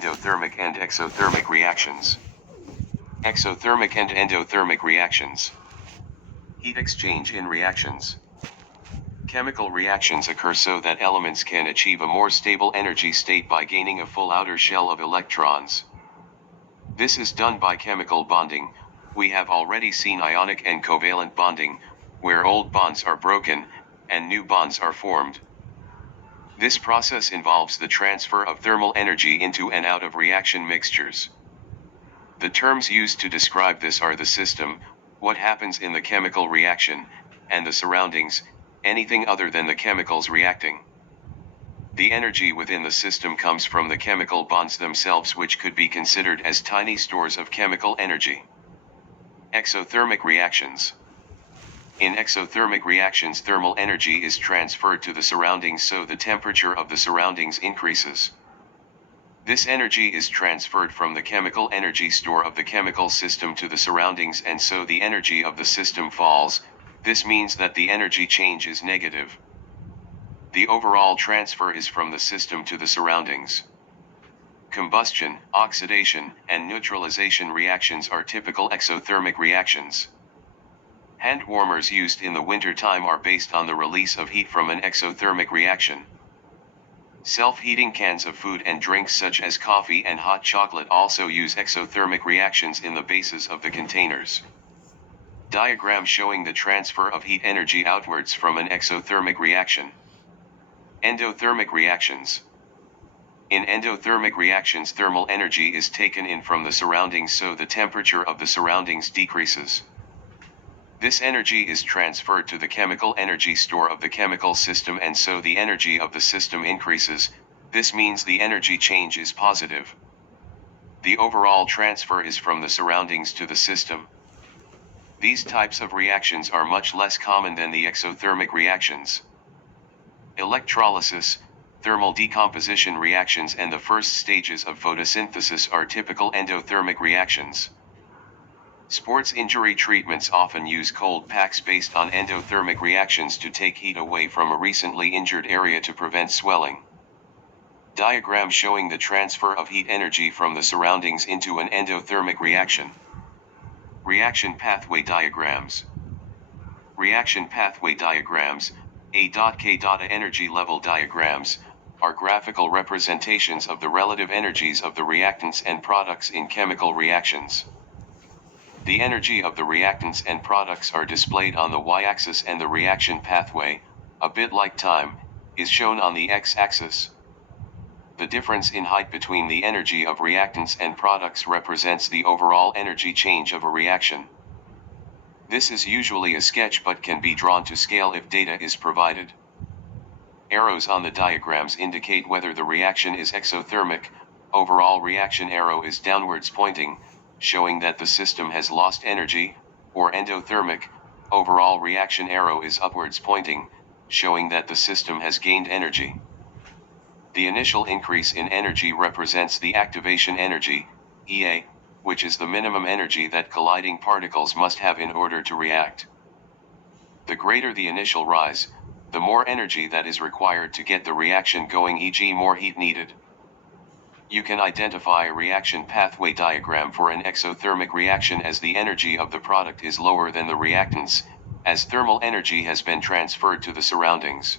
endothermic and exothermic reactions. Exothermic and endothermic reactions. Heat exchange in reactions. Chemical reactions occur so that elements can achieve a more stable energy state by gaining a full outer shell of electrons. This is done by chemical bonding. We have already seen ionic and covalent bonding, where old bonds are broken, and new bonds are formed. This process involves the transfer of thermal energy into and out of reaction mixtures. The terms used to describe this are the system, what happens in the chemical reaction, and the surroundings, anything other than the chemicals reacting. The energy within the system comes from the chemical bonds themselves, which could be considered as tiny stores of chemical energy. Exothermic reactions. In exothermic reactions, thermal energy is transferred to the surroundings, so the temperature of the surroundings increases. This energy is transferred from the chemical energy store of the chemical system to the surroundings, and so the energy of the system falls. This means that the energy change is negative. The overall transfer is from the system to the surroundings. Combustion, oxidation, and neutralization reactions are typical exothermic reactions. Hand warmers used in the winter time are based on the release of heat from an exothermic reaction. Self-heating cans of food and drinks such as coffee and hot chocolate also use exothermic reactions in the bases of the containers. Diagram showing the transfer of heat energy outwards from an exothermic reaction. Endothermic reactions. In endothermic reactions, thermal energy is taken in from the surroundings, so the temperature of the surroundings decreases. This energy is transferred to the chemical energy store of the chemical system, and so the energy of the system increases. This means the energy change is positive. The overall transfer is from the surroundings to the system. These types of reactions are much less common than the exothermic reactions. Electrolysis, thermal decomposition reactions, and the first stages of photosynthesis are typical endothermic reactions. Sports injury treatments often use cold packs based on endothermic reactions to take heat away from a recently injured area to prevent swelling. Diagram showing the transfer of heat energy from the surroundings into an endothermic reaction. Reaction pathway diagrams. Reaction pathway diagrams, A.K. energy level diagrams, are graphical representations of the relative energies of the reactants and products in chemical reactions. The energy of the reactants and products are displayed on the y-axis, and the reaction pathway, a bit like time, is shown on the x-axis. The difference in height between the energy of reactants and products represents the overall energy change of a reaction. This is usually a sketch but can be drawn to scale if data is provided. Arrows on the diagrams indicate whether the reaction is exothermic. Overall reaction arrow is downwards pointing, showing that the system has lost energy, or endothermic. Overall reaction arrow is upwards pointing, showing that the system has gained energy. The initial increase in energy represents the activation energy, EA, which is the minimum energy that colliding particles must have in order to react. The greater the initial rise, the more energy that is required to get the reaction going, e.g. more heat needed. You can identify a reaction pathway diagram for an exothermic reaction as the energy of the product is lower than the reactants, as thermal energy has been transferred to the surroundings.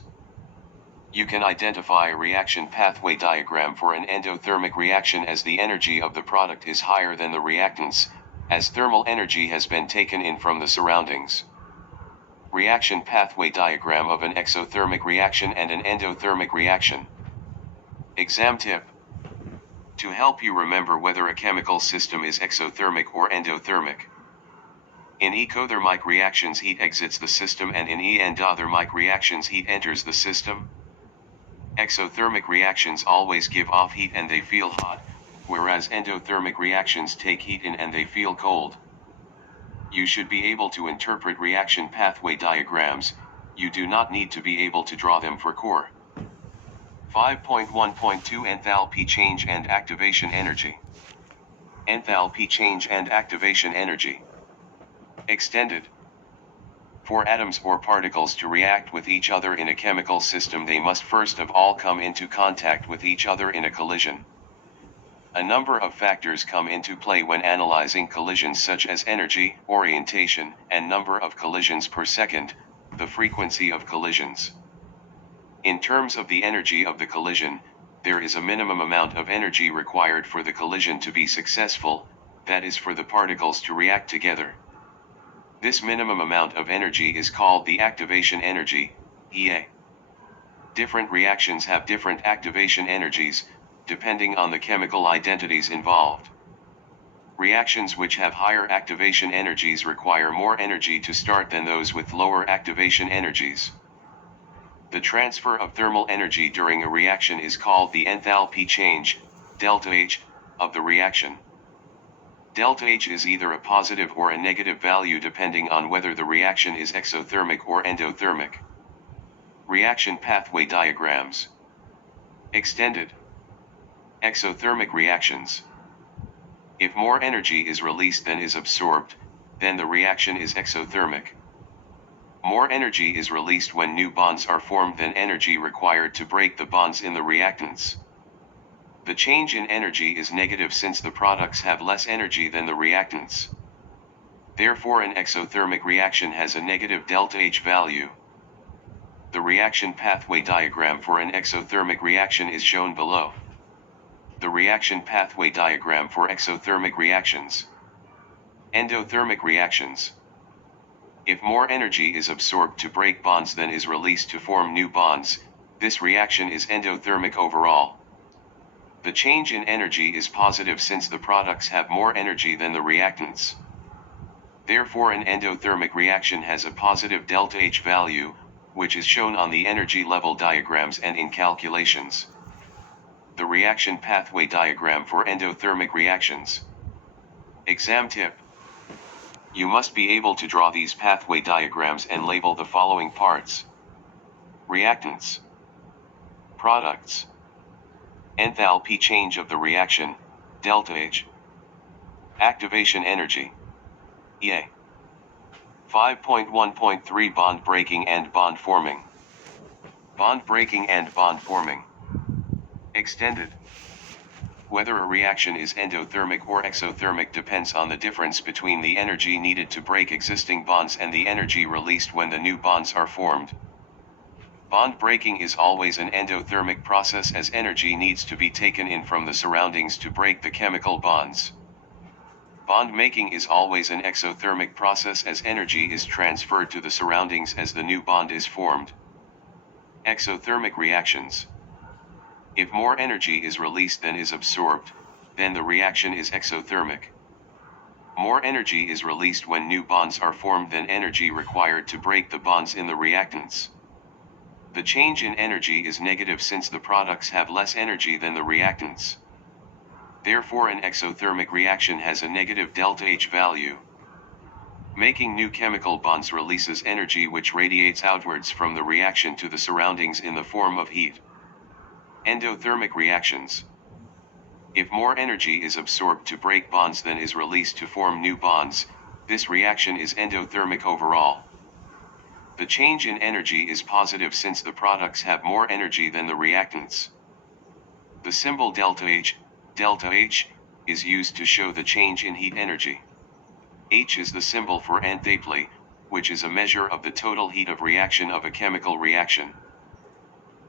You can identify a reaction pathway diagram for an endothermic reaction as the energy of the product is higher than the reactants, as thermal energy has been taken in from the surroundings. Reaction pathway diagram of an exothermic reaction and an endothermic reaction. Exam tip. To help you remember whether a chemical system is exothermic or endothermic. In ecothermic reactions, heat exits the system, and in endothermic reactions, heat enters the system. Exothermic reactions always give off heat and they feel hot, whereas endothermic reactions take heat in and they feel cold. You should be able to interpret reaction pathway diagrams. You do not need to be able to draw them for core. 5.1.2 Enthalpy change and activation energy. Enthalpy change and activation energy. Extended. For atoms or particles to react with each other in a chemical system, they must first of all come into contact with each other in a collision. A number of factors come into play when analyzing collisions, such as energy, orientation, and number of collisions per second, the frequency of collisions. In terms of the energy of the collision, there is a minimum amount of energy required for the collision to be successful, that is, for the particles to react together. This minimum amount of energy is called the activation energy, EA. Different reactions have different activation energies, depending on the chemical identities involved. Reactions which have higher activation energies require more energy to start than those with lower activation energies. The transfer of thermal energy during a reaction is called the enthalpy change, delta H, of the reaction. Delta H is either a positive or a negative value depending on whether the reaction is exothermic or endothermic. Reaction pathway diagrams. Extended. Exothermic reactions. If more energy is released than is absorbed, then the reaction is exothermic. More energy is released when new bonds are formed than energy required to break the bonds in the reactants. The change in energy is negative since the products have less energy than the reactants. Therefore, an exothermic reaction has a negative delta H value. The reaction pathway diagram for an exothermic reaction is shown below. The reaction pathway diagram for exothermic reactions. Endothermic reactions. If more energy is absorbed to break bonds than is released to form new bonds, this reaction is endothermic overall. The change in energy is positive since the products have more energy than the reactants. Therefore, an endothermic reaction has a positive delta H value, which is shown on the energy level diagrams and in calculations. The reaction pathway diagram for endothermic reactions. Exam tip. You must be able to draw these pathway diagrams and label the following parts: reactants, products, enthalpy change of the reaction, delta H, activation energy, EA. 5.1.3 Bond breaking and bond forming. Bond breaking and bond forming. Extended. Whether a reaction is endothermic or exothermic depends on the difference between the energy needed to break existing bonds and the energy released when the new bonds are formed. Bond breaking is always an endothermic process as energy needs to be taken in from the surroundings to break the chemical bonds. Bond making is always an exothermic process as energy is transferred to the surroundings as the new bond is formed. Exothermic reactions. If more energy is released than is absorbed, then the reaction is exothermic. More energy is released when new bonds are formed than energy required to break the bonds in the reactants. The change in energy is negative since the products have less energy than the reactants. Therefore, an exothermic reaction has a negative delta H value. Making new chemical bonds releases energy which radiates outwards from the reaction to the surroundings in the form of heat. Endothermic reactions. If more energy is absorbed to break bonds than is released to form new bonds, this reaction is endothermic overall. The change in energy is positive since the products have more energy than the reactants. The symbol delta H, is used to show the change in heat energy. H is the symbol for enthalpy, which is a measure of the total heat of reaction of a chemical reaction.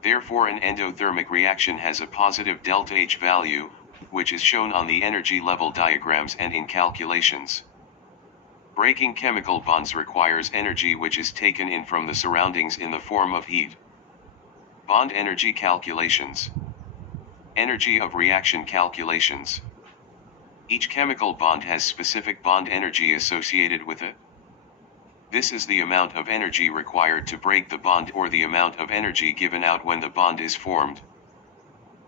Therefore, an endothermic reaction has a positive delta H value, which is shown on the energy level diagrams and in calculations. Breaking chemical bonds requires energy which is taken in from the surroundings in the form of heat. Bond energy calculations. Energy of reaction calculations. Each chemical bond has specific bond energy associated with it. This is the amount of energy required to break the bond or the amount of energy given out when the bond is formed.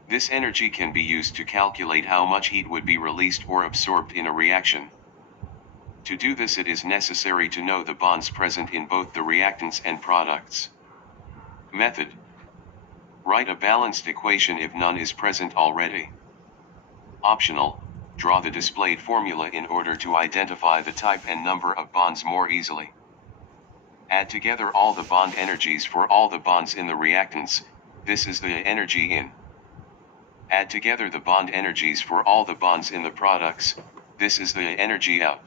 This energy can be used to calculate how much heat would be released or absorbed in a reaction. To do this, it is necessary to know the bonds present in both the reactants and products. Method. Write a balanced equation if none is present already. Optional, draw the displayed formula in order to identify the type and number of bonds more easily. Add together all the bond energies for all the bonds in the reactants, this is the energy in. Add together the bond energies for all the bonds in the products, this is the energy out.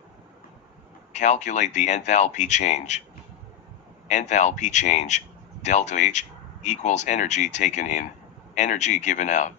Calculate the enthalpy change. Enthalpy change, delta H, equals energy taken in, energy given out.